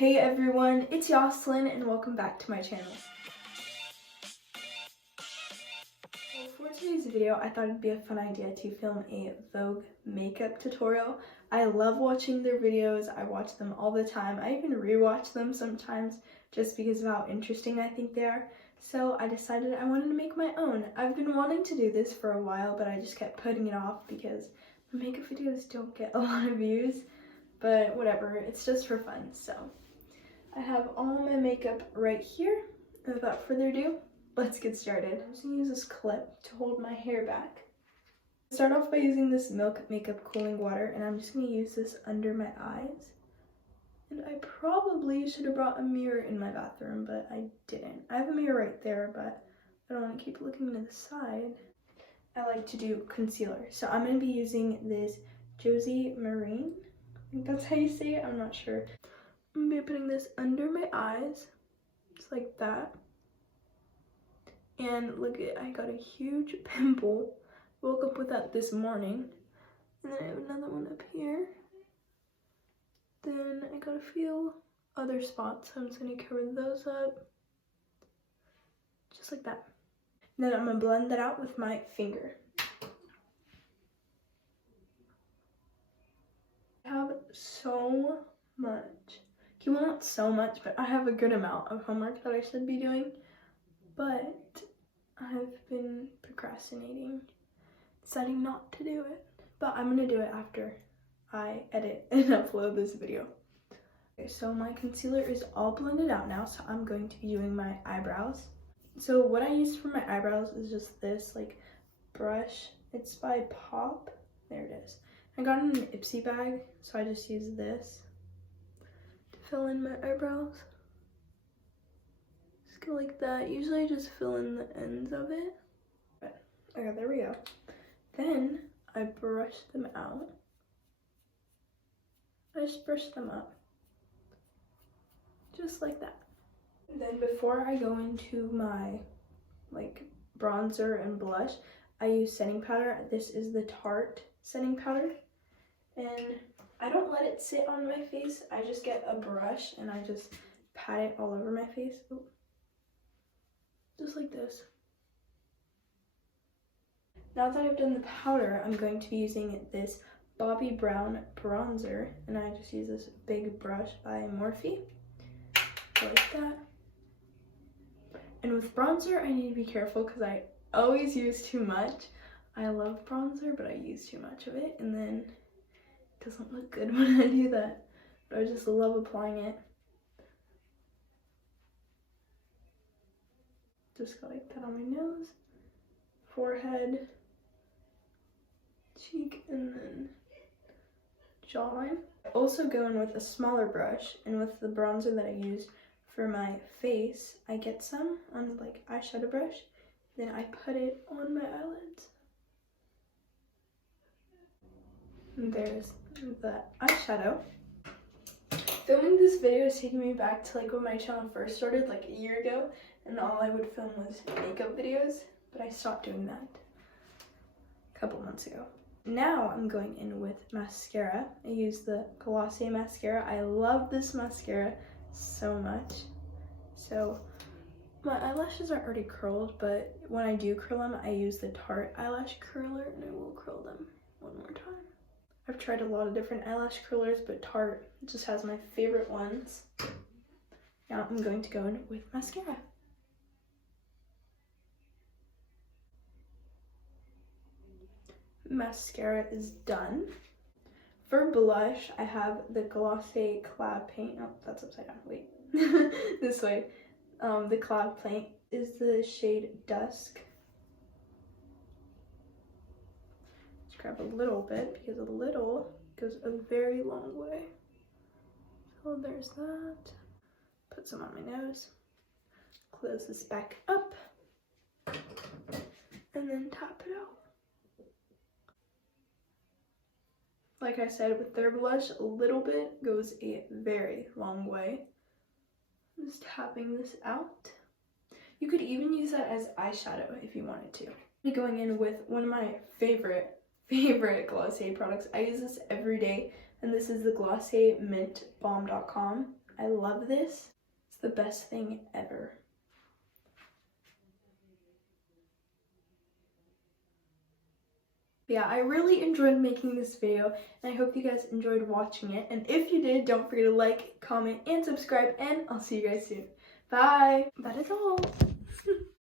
Hey everyone, it's Jocelyn and welcome back to my channel. So for today's video, I thought it'd be a fun idea to film a Vogue makeup tutorial. I love watching their videos. I watch them all the time. I even rewatch them sometimes just because of how interesting I think they are. So I decided I wanted to make my own. I've been wanting to do this for a while, but I just kept putting it off because my makeup videos don't get a lot of views. But whatever, it's just for fun. So I have all my makeup right here. And without further ado, let's get started. I'm just gonna use this clip to hold my hair back. Start off by using this Milk Makeup Cooling Water, and I'm just gonna use this under my eyes. And I probably should have brought a mirror in my bathroom, but I didn't. I have a mirror right there, but I don't want to keep looking to the side. I like to do concealer, so I'm gonna be using this Josie Marine. I think that's how you say it, I'm not sure. I'm gonna be putting this under my eyes, just like that. And look at, I got a huge pimple. Woke up with that this morning. And then I have another one up here. Then I got a few other spots, so I'm just gonna cover those up. Just like that. And then I'm gonna blend that out with my finger. I have so much. Okay, well, not so much, but I have a good amount of homework that I should be doing. But I've been procrastinating, deciding not to do it. But I'm gonna do it after I edit and upload this video. Okay, so my concealer is all blended out now, so I'm going to be doing my eyebrows. So what I used for my eyebrows is just this like brush. It's by Pop. There it is. I got it in an Ipsy bag, so I just use this to fill in my eyebrows. Just go like that. Usually I just fill in the ends of it. Okay, there we go. Then I brush them out. I just brush them up. Just like that. And then before I go into my like bronzer and blush, I use setting powder. This is the Tarte setting powder. And I don't let it sit on my face. I just get a brush and I just pat it all over my face. Ooh. Just like this. Now that I've done the powder, I'm going to be using this Bobbi Brown bronzer, and I just use this big brush by Morphe, like that. And with bronzer, I need to be careful because I always use too much. I love bronzer, but I use too much of it, and then it doesn't look good when I do that. But I just love applying it. Just go like that on my nose, forehead, cheek, and then jawline. I also go in with a smaller brush, and with the bronzer that I use for my face, I get some on like eyeshadow brush, then I put it on my eyelids. And there's the eyeshadow. Filming this video is taking me back to like when my channel first started, like a year ago, and all I would film was makeup videos, but I stopped doing that a couple months ago. Now I'm going in with mascara. I use the Glossier mascara. I love this mascara so much. So my eyelashes are already curled, but when I do curl them, I use the Tarte eyelash curler, and I will curl them one more time. I've tried a lot of different eyelash curlers, but Tarte just has my favorite ones. Now I'm going to go in with mascara. Mascara is done. For blush, I have the Glossier Cloud Paint. Oh, that's upside down. Wait. This way. The Cloud Paint is the shade Dusk. Let's grab a little bit because a little goes a very long way. So there's that. Put some on my nose. Close this back up. And then tap it out. Like I said, with their blush, a little bit goes a very long way. I'm just tapping this out. You could even use that as eyeshadow if you wanted to. I'm going in with one of my favorite Glossier products. I use this every day, and this is the Glossier Mint Balm.com. I love this. It's the best thing ever. Yeah, I really enjoyed making this video, and I hope you guys enjoyed watching it. And if you did, don't forget to like, comment, and subscribe, and I'll see you guys soon. Bye! That is all.